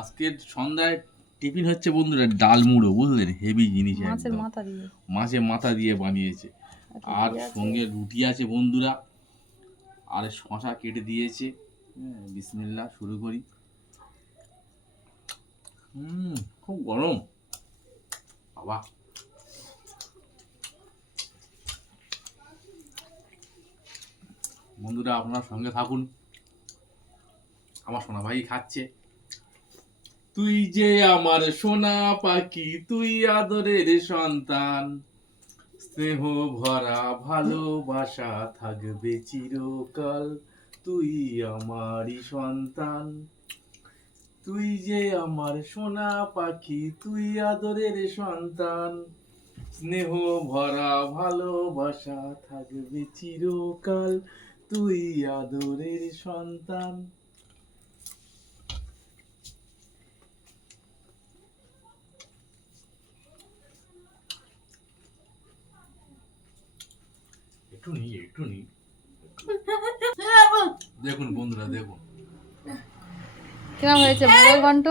আজকের সন্ধ্যায় টিফিন হচ্ছে বন্ধুরা ডাল মুড়ো, বুঝলেন? হেভি জিনিস, মাছের একদম মাথা দিয়ে। মাছের মাথা দিয়ে বানিয়েছে। আর সঙ্গে রুটি আছে বন্ধুরা, আর শশা কেটে দিয়েছে। বিসমিল্লাহ, শুরু করি। খুব গরম বাবা। বন্ধুরা আপনার সঙ্গে থাকুন, আমার সোনা ভাই খাচ্ছে। তুই যে আমার সোনা পাখি, তুই আদরের সন্তান, স্নেহ ভরা ভালোবাসা থাকবে চিরকাল, তুই আমারই সন্তান। তুই যে আমার সোনা পাখি, তুই আদরের সন্তান, স্নেহ ভরা ভালোবাসা থাকবে চিরকাল, তুই আদরের সন্তান। একটু নি দেখুন বন্ধুরা, দেখুন কেমন হয়েছে বলো ঘন্ট?